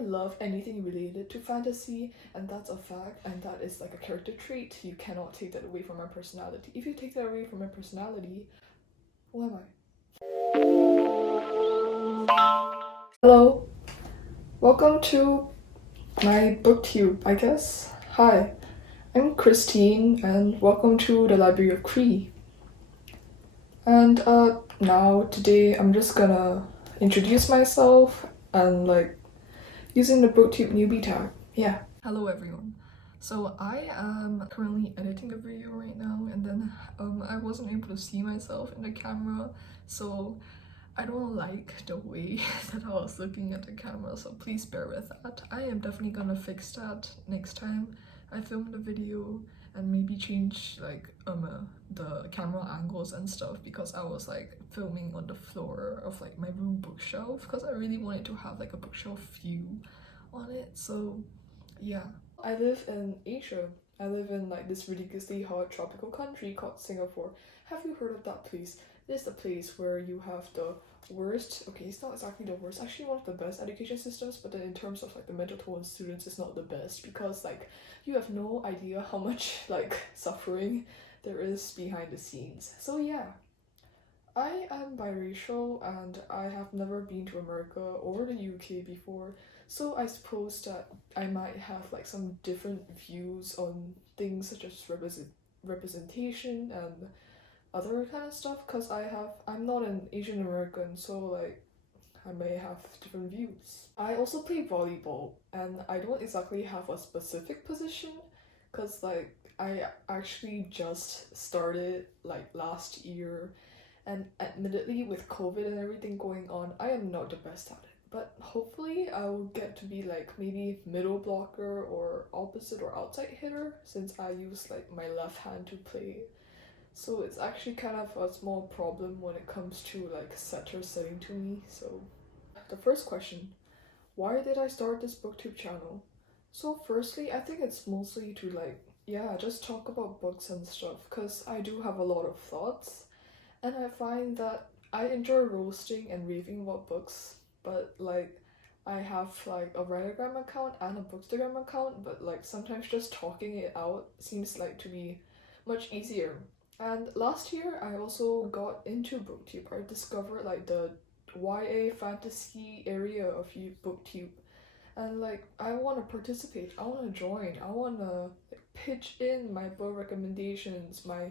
love anything related to fantasy, and that's a fact, and that is like a character trait. You cannot take that away from my personality. If you take that away from my personality, who am I? Hello, welcome to my booktube, I guess. Hi, I'm Christine, and welcome to the Library of 𝒔𝒐𝒊𝒂𝒍𝒔. And now today I'm just gonna introduce myself and like using the Booktube newbie tag. Yeah. Hello everyone. So I am currently editing a video right now, and then I wasn't able to see myself in the camera, so I don't like the way that I was looking at the camera, so please bear with that. I am definitely gonna fix that next time I film the video, and maybe change like the camera angles and stuff, because I was like filming on the floor of like my room bookshelf because I really wanted to have like a bookshelf view on it. So yeah. I live in Asia. I live in like this ridiculously hot tropical country called Singapore. Have you heard of that place? This is the place where you have the worst, okay, it's not exactly the worst, actually one of the best education systems, but then in terms of like the mental toll on students, it's not the best, because like you have no idea how much like suffering there is behind the scenes. So yeah, I am biracial and I have never been to America or the UK before, so I suppose that I might have like some different views on things such as representation and other kind of stuff, because I'm not an Asian American, so like I may have different views. I also play volleyball, and I don't exactly have a specific position, because like I actually just started like last year, and admittedly with COVID and everything going on, I am not the best at it. But hopefully I will get to be like maybe middle blocker or opposite or outside hitter, since I use like my left hand to play. So it's actually kind of a small problem when it comes to like setter setting to me. So the first question, why did I start this booktube channel? So firstly, I think it's mostly to like, yeah, just talk about books and stuff, because I do have a lot of thoughts, and I find that I enjoy roasting and raving about books, but like I have like a Writergram account and a Bookstagram account, but like sometimes just talking it out seems like to be much easier. And last year I also got into Booktube. I discovered like the YA fantasy area of Booktube, and like I want to participate, I want to join, I want to like, pitch in my book recommendations, my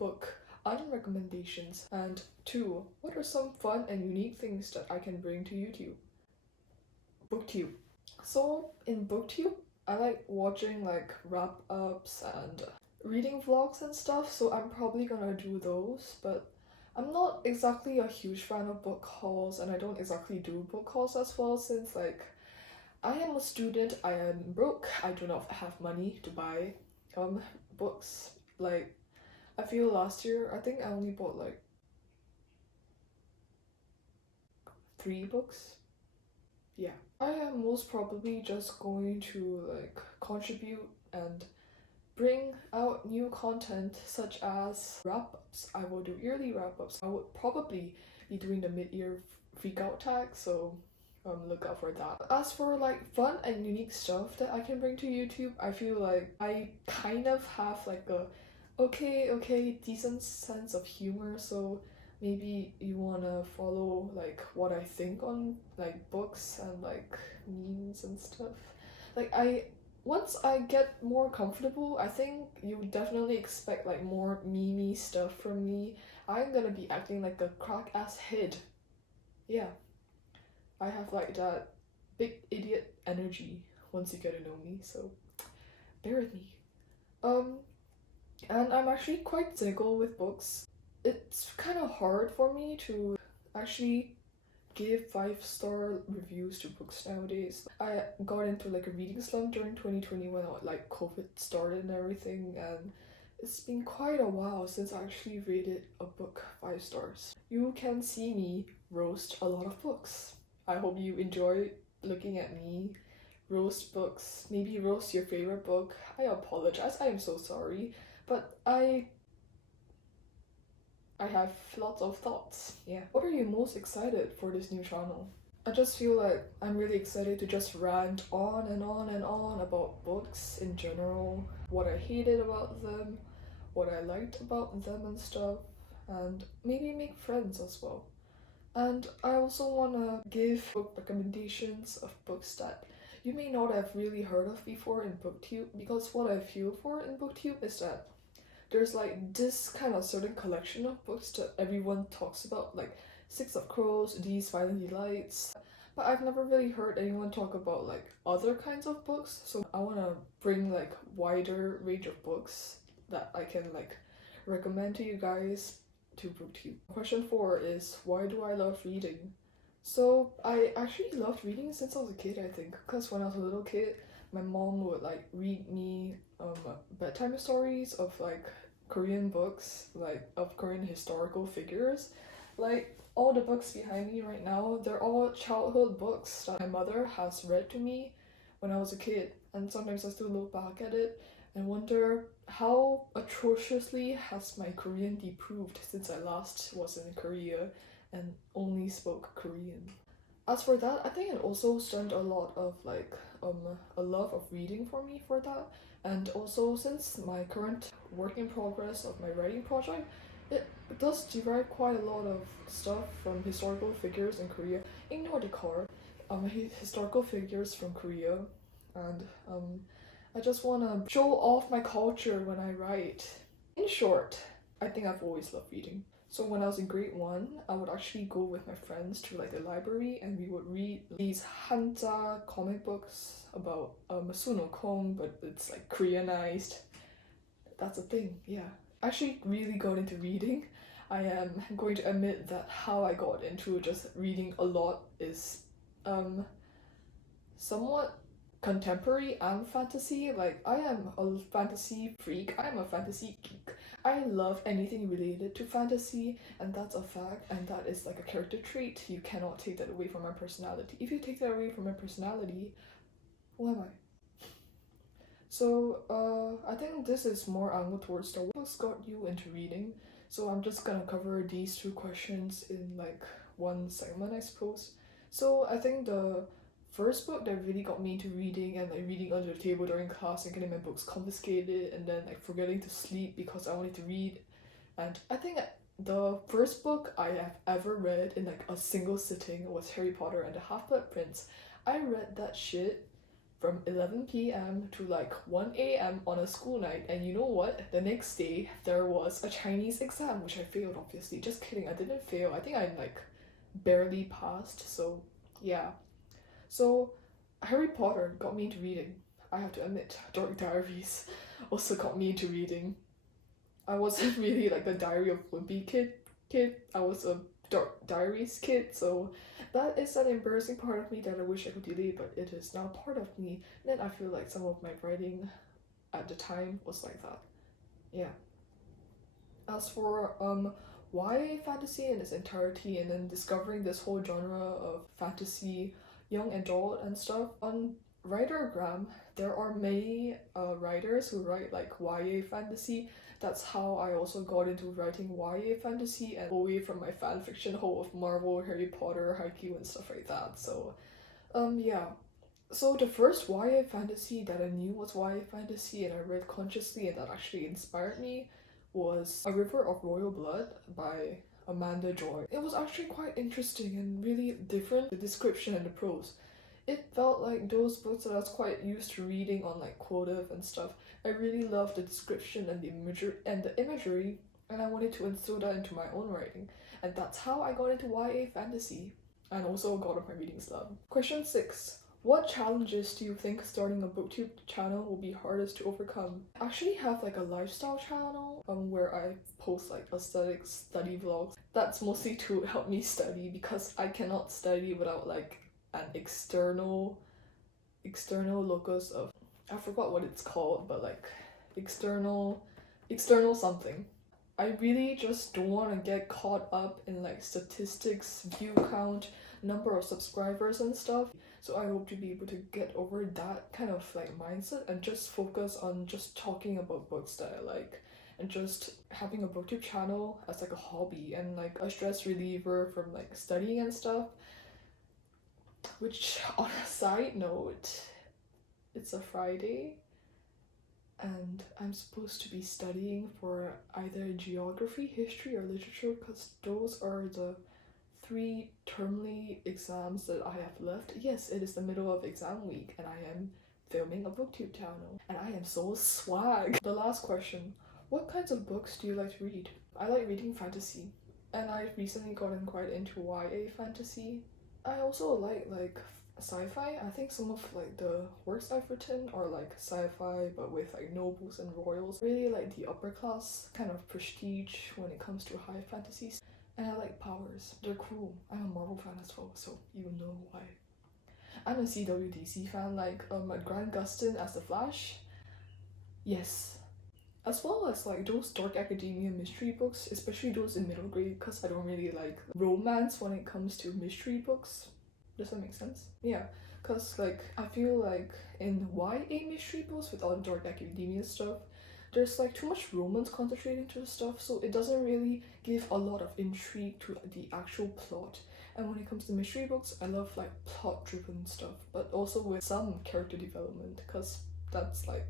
book unrecommendations, and two, what are some fun and unique things that I can bring to Booktube. So in Booktube, I like watching like wrap-ups and reading vlogs and stuff, so I'm probably gonna do those, but I'm not exactly a huge fan of book hauls, and I don't exactly do book hauls as well, since like I am a student, I am broke, I do not have money to buy books. Like I feel last year, I think I only bought like 3 books. Yeah. I am most probably just going to like contribute and bring out new content such as wrap-ups. I will do yearly wrap-ups. I would probably be doing the mid-year freak-out tag, so look out for that. As for like fun and unique stuff that I can bring to YouTube, I feel like I kind of have like a okay decent sense of humor, so maybe you wanna follow like what I think on like books and like memes and stuff. Like once I get more comfortable, I think you definitely expect like more meme stuff from me. I'm gonna be acting like a crack ass head. Yeah, I have like that big idiot energy once you get to know me, so bear with me. And I'm actually quite cynical with books. It's kind of hard for me to actually give 5-star reviews to books nowadays. I got into like a reading slump during 2020 when like COVID started and everything, and it's been quite a while since I actually rated a book 5 stars. You can see me roast a lot of books. I hope you enjoy looking at me roast books, maybe roast your favorite book. I apologize, I am so sorry, but I have lots of thoughts. Yeah. What are you most excited for this new channel? I just feel like I'm really excited to just rant on and on and on about books in general, what I hated about them, what I liked about them and stuff, and maybe make friends as well. And I also want to give book recommendations of books that you may not have really heard of before in Booktube, because what I feel for in Booktube is that there's like this kind of certain collection of books that everyone talks about, like 𝒔𝒐𝒄𝒊𝒂𝒍𝒔, Violent Delights, but I've never really heard anyone talk about like other kinds of books, so I want to bring like wider range of books that I can like recommend to you guys to Booktube. Question 4 is, why do I love reading? So I actually loved reading since I was a kid, I think, because when I was a little kid, my mom would like read me bedtime stories of like Korean books, like of Korean historical figures. Like all the books behind me right now, they're all childhood books that my mother has read to me when I was a kid, and sometimes I still look back at it and wonder how atrociously has my Korean improved since I last was in Korea and only spoke Korean. As for that, I think it also stemmed a lot of like a love of reading for me for that, and also since my current work in progress of my writing project, it does derive quite a lot of stuff from historical figures in Korea. Ignore the car, historical figures from Korea, and I just wanna show off my culture when I write. In short, I think I've always loved reading. So when I was in grade 1, I would actually go with my friends to like the library and we would read these Hanja comic books about Sun Wukong, but it's like Koreanized. That's a thing, yeah. I actually really got into reading. I am going to admit that how I got into just reading a lot is somewhat contemporary and fantasy. Like, I am a fantasy freak, I am a fantasy geek. I love anything related to fantasy, and that's a fact, and that is like a character trait. You cannot take that away from my personality. If you take that away from my personality, who am I? So I think this is more angled towards the what's got you into reading. So I'm just gonna cover these two questions in like one segment, I suppose. So I think the first book that really got me into reading and like reading under the table during class and getting my books confiscated and then like forgetting to sleep because I wanted to read. And I think the first book I have ever read in like a single sitting was Harry Potter and the Half-Blood Prince. I read that shit from 11 p.m. to like 1 a.m. on a school night, and you know what? The next day there was a Chinese exam, which I failed, obviously. Just kidding, I didn't fail. I think I like barely passed, so yeah. So Harry Potter got me into reading. I have to admit, Dark Diaries also got me into reading. I wasn't really like a Diary of Wimpy kid. I was a Dark Diaries kid, so that is an embarrassing part of me that I wish I could delete, but it is now part of me. And then I feel like some of my writing at the time was like that. Yeah. As for YA fantasy in its entirety, and then discovering this whole genre of fantasy, young adult and stuff, on Writergram, there are many writers who write like YA fantasy. That's how I also got into writing YA fantasy and away from my fanfiction hole of Marvel, Harry Potter, Haikyuu and stuff like that. So yeah. So the first YA fantasy that I knew was YA fantasy and I read consciously and that actually inspired me was A River of Royal Blood by Amanda Joy. It was actually quite interesting and really different, the description and the prose. It felt like those books that I was quite used to reading on like Quotive and stuff. I really loved the description and the imagery, and I wanted to instill that into my own writing. And that's how I got into YA fantasy, and also got up my reading slump. Question 6. What challenges do you think starting a booktube channel will be hardest to overcome? I actually have like a lifestyle channel where I post like aesthetics study vlogs. That's mostly to help me study because I cannot study without like an external locus of, I forgot what it's called, but like external something. I really just don't want to get caught up in like statistics, view count, number of subscribers and stuff. So I hope to be able to get over that kind of like mindset and just focus on just talking about books that I like and just having a booktube channel as like a hobby and like a stress reliever from like studying and stuff. Which, on a side note, it's a Friday and I'm supposed to be studying for either geography, history, or literature, because those are the 3 termly exams that I have left. Yes, it is the middle of exam week and I am filming a booktube channel and I am so swag. The last question, what kinds of books do you like to read? I like reading fantasy and I've recently gotten quite into YA fantasy. I also like sci-fi. I think some of like the works I've written are like sci-fi but with like nobles and royals. Really like the upper class kind of prestige when it comes to high fantasies. And I like powers. They're cool. I'm a Marvel fan as well, so you know why. I'm a CWDC fan, like Grant Gustin as the Flash. Yes. As well as like those dark academia mystery books, especially those in middle grade, because I don't really like romance when it comes to mystery books. Does that make sense? Yeah, because like I feel like in YA mystery books with all the dark academia stuff, there's like too much romance concentrated into the stuff, so it doesn't really give a lot of intrigue to the actual plot. And when it comes to mystery books, I love like plot-driven stuff, but also with some character development, because that's like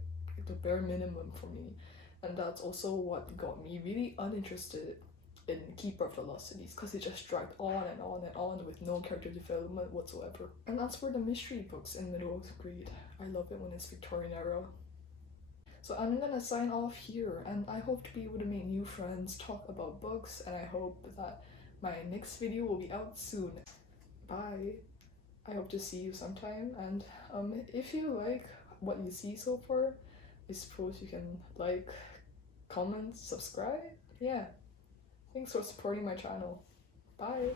the bare minimum for me. And that's also what got me really uninterested in Keeper of the Lost Cities, because it just dragged on and on and on with no character development whatsoever. And that's for the mystery books in middle grade. I love it when it's Victorian era. So I'm gonna sign off here, and I hope to be able to make new friends, talk about books, and I hope that my next video will be out soon. Bye! I hope to see you sometime, and if you like what you see so far, I suppose you can like, comment, subscribe? Yeah. Thanks for supporting my channel. Bye!